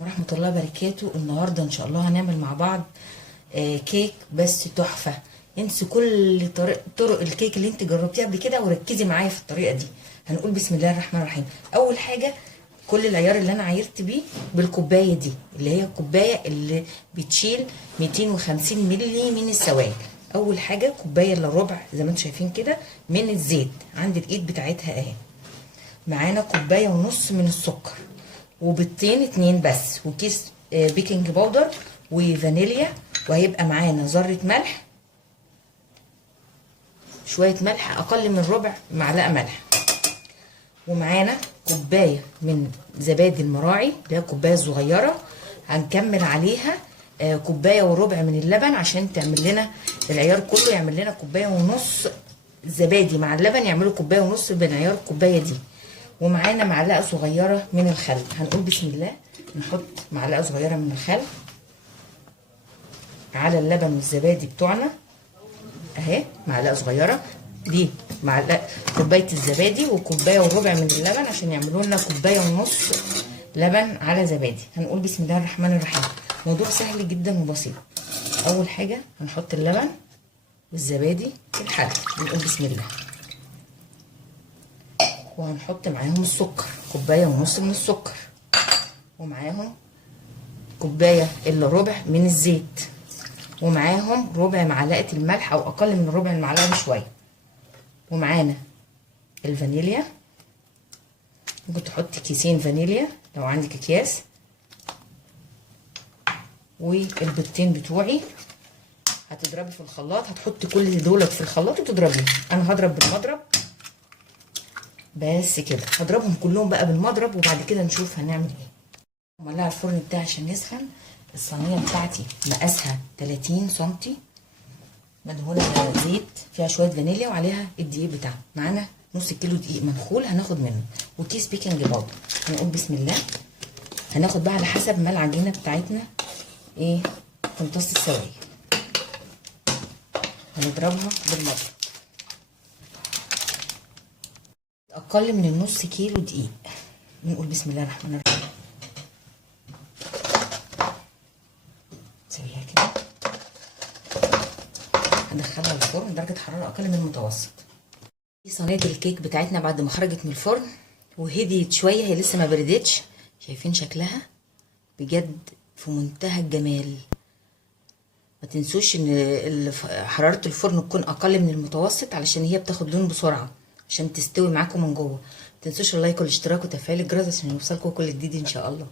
ورحمة الله وبركاته. النهاردة ان شاء الله هنعمل مع بعض كيك بس تحفة. انسي كل طرق الكيك اللي انت جربتيها قبل كده وركزي معايا في الطريقة دي. هنقول بسم الله الرحمن الرحيم. اول حاجة كل العيار اللي انا عايرت بيه بالكوباية دي، اللي هي الكوباية اللي بتشيل 250 مللي من السوائل. اول حاجة كوباية الا ربع زي ما انتم شايفين كده من الزيت عند الايد بتاعتها اهي. معانا كوباية ونص من السكر، وبيضتين 2 بس، وكيس بيكنج باودر وفانيليا، وهيبقى معانا ذره ملح، شويه ملح اقل من ربع معلقه ملح، ومعانا كوبايه من زبادي المراعي اللي هي كوبايه صغيره. هنكمل عليها كوبايه وربع من اللبن عشان تعمل لنا العيار كله، يعمل لنا كوبايه ونص زبادي مع اللبن، يعملوا كوبايه ونص بنعيار الكوبايه دي. ومعانا معلقه صغيره من الخل. هنقول بسم الله. نحط معلقه صغيره من الخل على اللبن والزبادي بتوعنا اهي، معلقه صغيره دي، معلقه كوبايه الزبادي وكوبايه وربع من اللبن عشان يعملوا لنا كوبايه ونص لبن على زبادي. هنقول بسم الله الرحمن الرحيم. موضوع سهل جدا وبسيط. اول حاجه هنحط اللبن والزبادي في الحله، نقول بسم الله، وهنحط معاهم السكر، كوبايه ونص من السكر، ومعاهم كوبايه الا ربع من الزيت، ومعاهم ربع معلقه الملح او اقل من ربع المعلقه بشويه، ومعانا الفانيليا. ممكن تحطي كيسين فانيليا لو عندك اكياس، والبيضتين بتوعي هتضربي في الخلاط. هتحطي كل دولت في الخلاط وتضربيهم. انا هضرب بالمضرب بس كده، هضربهم كلهم بقى بالمضرب وبعد كده نشوف هنعمل ايه. مولعه الفرن بتاعي عشان يسخن. الصينيه بتاعتي مقاسها 30 سنتي، مدهونه زيت، فيها شويه فانيليا وعليها الدقيق بتاعنا. معانا نص كيلو دقيق منخول هناخد منه، وكيس بيكنج باودر. هنقول بسم الله. هناخد بقى على حسب ما العجينه بتاعتنا ايه تمتص السوائل. هنضربها بالمضرب. اقل من النص كيلو دقيق. نقول بسم الله الرحمن الرحيم. نسويها كده. هندخلها الفرن درجه حراره اقل من المتوسط. دي صينيه الكيك بتاعتنا بعد ما خرجت من الفرن وهديت شويه، هي لسه ما بردتش. شايفين شكلها بجد في منتهى الجمال. ما تنسوش ان حراره الفرن تكون اقل من المتوسط علشان هي بتاخد لون بسرعه عشان تستوي معاكم من جوه. ما تنسوش اللايك والاشتراك وتفعيل الجرس عشان يوصلكم كل جديد ان شاء الله.